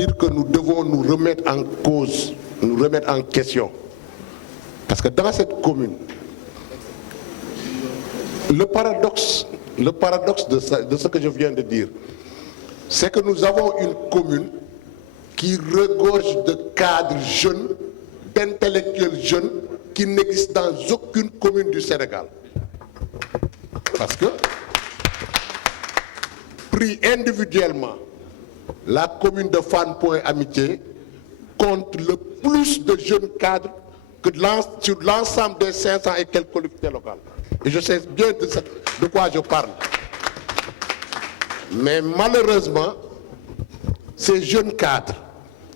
dire que nous devons nous remettre en cause, nous remettre en question. Parce que dans cette commune, le paradoxe de ce que je viens de dire, c'est que nous avons une commune qui regorge de cadres jeunes, d'intellectuels jeunes, qui n'existent dans aucune commune du Sénégal. Parce que, pris individuellement, la commune de Fann Point Amitié compte le plus de jeunes cadres que sur l'ensemble des 500 et quelques collectivités locales. Et je sais bien de quoi je parle. Mais malheureusement, ces jeunes cadres,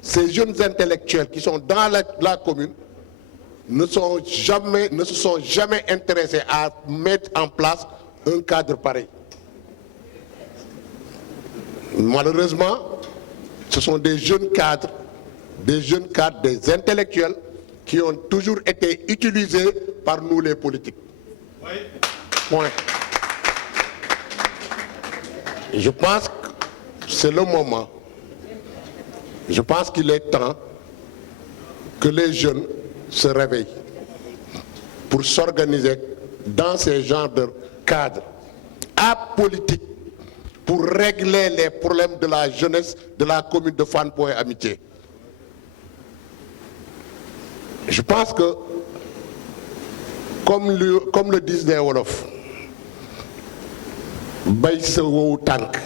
ces jeunes intellectuels qui sont dans la commune ne se sont jamais intéressés à mettre en place un cadre pareil. Malheureusement, ce sont des jeunes cadres, des intellectuels qui ont toujours été utilisés par nous les politiques. Oui. Point. Et je pense que c'est le moment, je pense qu'il est temps que les jeunes se réveillent pour s'organiser dans ces genres de cadres apolitiques pour régler les problèmes de la jeunesse de la commune de Fann Point Amitié. Je pense que, comme le disent les Wolofs, bay sa wow tànk.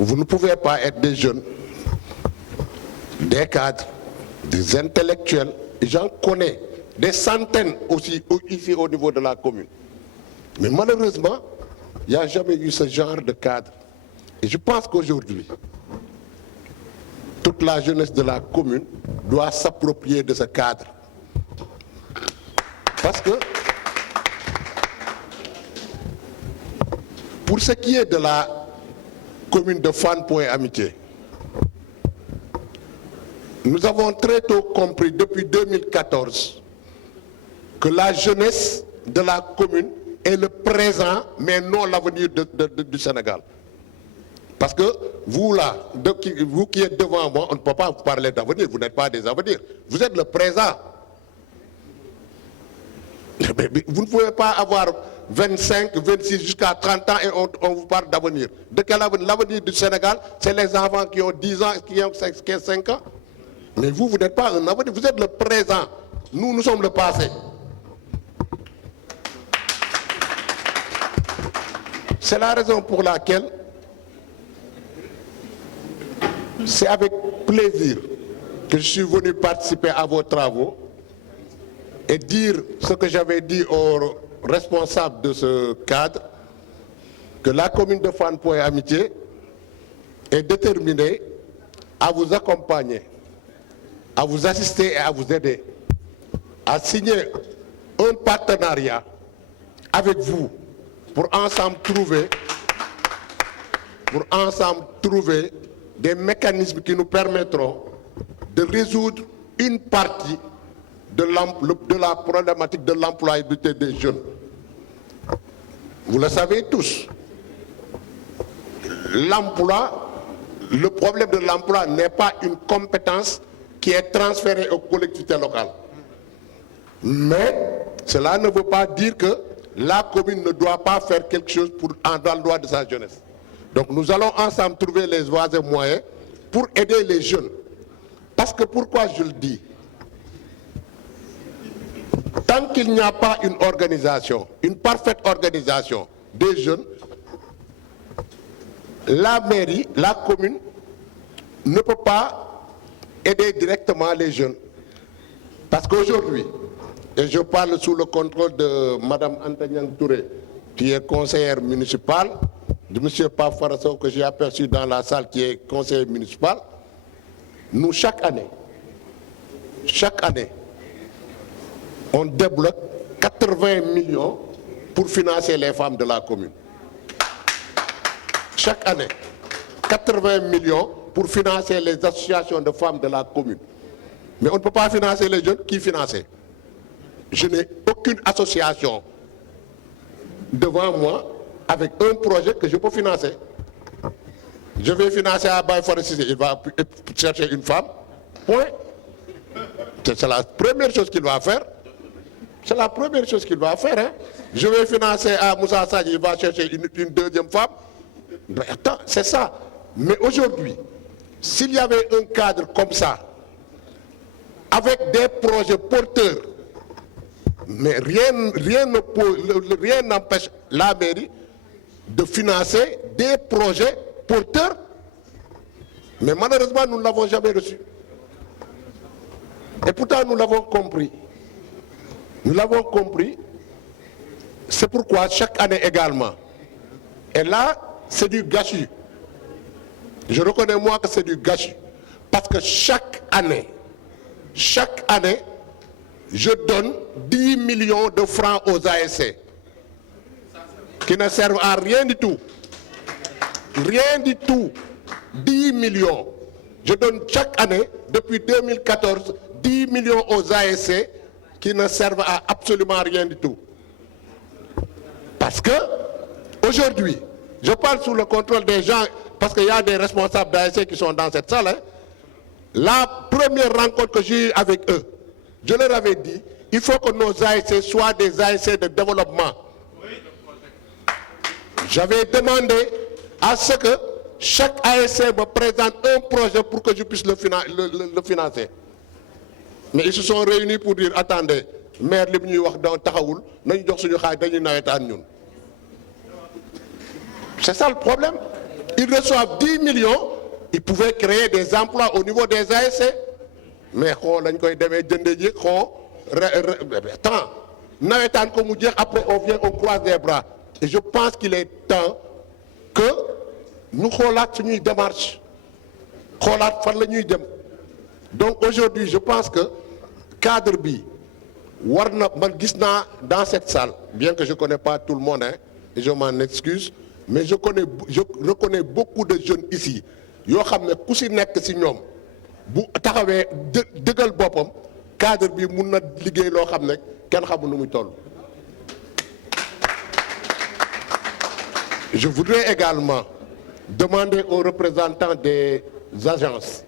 Vous ne pouvez pas être des jeunes, des cadres, des intellectuels, et j'en connais des centaines aussi ici au niveau de la commune. Mais malheureusement, il n'y a jamais eu ce genre de cadre. Et je pense qu'aujourd'hui, toute la jeunesse de la commune doit s'approprier de ce cadre. Parce que, pour ce qui est de la commune de Fann Point Amitié, nous avons très tôt compris depuis 2014 que la jeunesse de la commune est le présent, mais non l'avenir du Sénégal. Parce que vous là, vous qui êtes devant moi, on ne peut pas vous parler d'avenir, vous n'êtes pas des avenirs, vous êtes le présent. Vous ne pouvez pas avoir 25, 26 jusqu'à 30 ans et on vous parle d'avenir. De quel avenir? L'avenir du Sénégal, c'est les enfants qui ont 10 ans, qui ont 5 ans. Mais vous n'êtes pas un avenir, vous êtes le présent. Nous sommes le passé. C'est la raison pour laquelle c'est avec plaisir que je suis venu participer à vos travaux et dire ce que j'avais dit aux responsables de ce cadre, que la commune de Fann Point Amitié est déterminée à vous accompagner, à vous assister et à vous aider, à signer un partenariat avec vous pour ensemble trouver des mécanismes qui nous permettront de résoudre une partie de la problématique de l'employabilité des jeunes. Vous le savez tous, le problème de l'emploi n'est pas une compétence qui est transférée aux collectivités locales. Mais cela ne veut pas dire que la commune ne doit pas faire quelque chose dans le droit de sa jeunesse. Donc nous allons ensemble trouver les voies et moyens pour aider les jeunes. Parce que pourquoi je le dis? Tant qu'il n'y a pas une organisation, une parfaite organisation des jeunes, la mairie, la commune ne peut pas aider directement les jeunes. Parce qu'aujourd'hui, et je parle sous le contrôle de Mme Antanian Touré, qui est conseillère municipale, de M. Pape Farasso, que j'ai aperçu dans la salle, qui est conseiller municipal, nous, chaque année, on débloque 80 millions pour financer les femmes de la commune. Chaque année, 80 millions pour financer les associations de femmes de la commune. Mais on ne peut pas financer les jeunes. Qui financer? Je n'ai aucune association devant moi avec un projet que je peux financer. Je vais financer à Baye Forest Cissé, il va chercher une femme. Point. C'est la première chose qu'il va faire. C'est la première chose qu'il va faire. Hein. Je vais financer à Moussa Sadji, il va chercher une deuxième femme. Mais attends, c'est ça. Mais aujourd'hui, s'il y avait un cadre comme ça, avec des projets porteurs, mais rien n'empêche la mairie de financer des projets porteurs. Mais malheureusement, nous ne l'avons jamais reçu. Et pourtant, nous l'avons compris. Nous l'avons compris. C'est pourquoi chaque année également. Et là, c'est du gâchis. Je reconnais moi que c'est du gâchis. Parce que chaque année, je donne 10 millions de francs aux ASC. Qui ne servent à rien du tout. Rien du tout. 10 millions. Je donne chaque année, depuis 2014, 10 millions aux ASC qui ne servent à absolument rien du tout. Parce que, aujourd'hui, je parle sous le contrôle des gens, parce qu'il y a des responsables d'ASC qui sont dans cette salle. Hein. La première rencontre que j'ai eue avec eux, je leur avais dit, il faut que nos ASC soient des ASC de développement. J'avais demandé à ce que chaque ASC me présente un projet pour que je puisse le financer. Mais ils se sont réunis pour dire, attendez, maire, c'est ça le problème. Ils reçoivent 10 millions, ils pouvaient créer des emplois au niveau des ASC. Mais attends, après on vient, on croise les bras. Et je pense qu'il est temps que nous xoolaat une démarche. Donc aujourd'hui, je pense que cadre bi, dans cette salle, bien que je ne connais pas tout le monde, hein, et je m'en excuse, mais je reconnais beaucoup de jeunes ici. Yo xamné ku ci nek ci ñom bu taxawé deugal bopam cadre bi mën na liggéey lo xamné kenn xamul nu muy toll. Je voudrais également demander aux représentants des agences,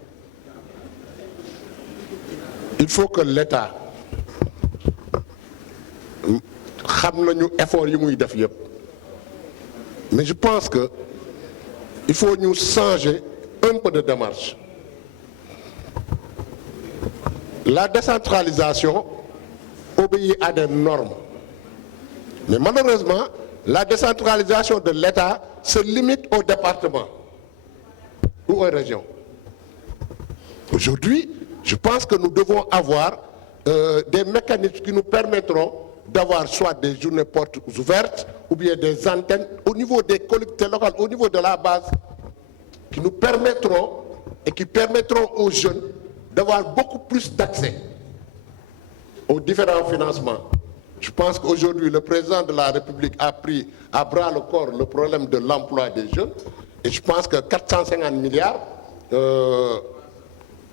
il faut que l'État xam nañu effort yi muy def yépp. Mais je pense que il faut nous changer un peu de démarche. La décentralisation obéit à des normes. Mais malheureusement, la décentralisation de l'État se limite au département ou aux régions. Aujourd'hui, je pense que nous devons avoir des mécanismes qui nous permettront d'avoir soit des journées portes ouvertes ou bien des antennes au niveau des collectivités locales, au niveau de la base, qui nous permettront et qui permettront aux jeunes d'avoir beaucoup plus d'accès aux différents financements. Je pense qu'aujourd'hui, le président de la République a pris à bras le corps le problème de l'emploi des jeunes. Et je pense que 450 milliards,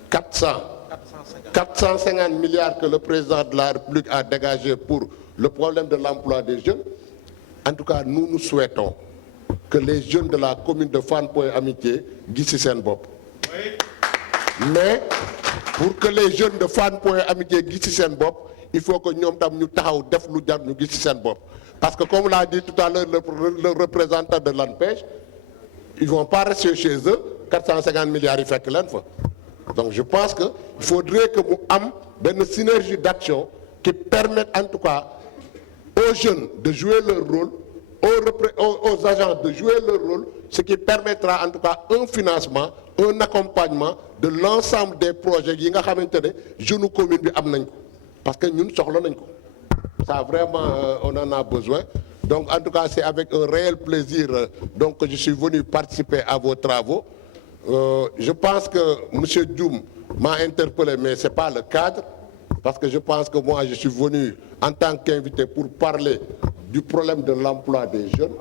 450 milliards que le président de la République a dégagé pour le problème de l'emploi des jeunes, en tout cas, nous souhaitons que les jeunes de la commune de Fann Point Amitié gissent sen bop. Mais pour que les jeunes de Fann Point Amitié gissent sen bop, il faut que nous tam ñu taxaw def lu jar ñu gis sen bop. Parce que comme l'a dit tout à l'heure le représentant de l'ANPEJ, ils ne vont pas rester chez eux, 450 milliards, ils font que l'enfant. Donc je pense qu'il faudrait que nous ayons une synergie d'action qui permette en tout cas aux jeunes de jouer leur rôle, aux agents de jouer leur rôle, ce qui permettra en tout cas un financement, un accompagnement de l'ensemble des projets qui sont jeunes communes. Parce que nous sommes ça vraiment, on en a besoin. Donc en tout cas, c'est avec un réel plaisir donc, que je suis venu participer à vos travaux. Je pense que M. Dioum m'a interpellé, mais ce n'est pas le cadre. Parce que je pense que moi, je suis venu en tant qu'invité pour parler du problème de l'emploi des jeunes.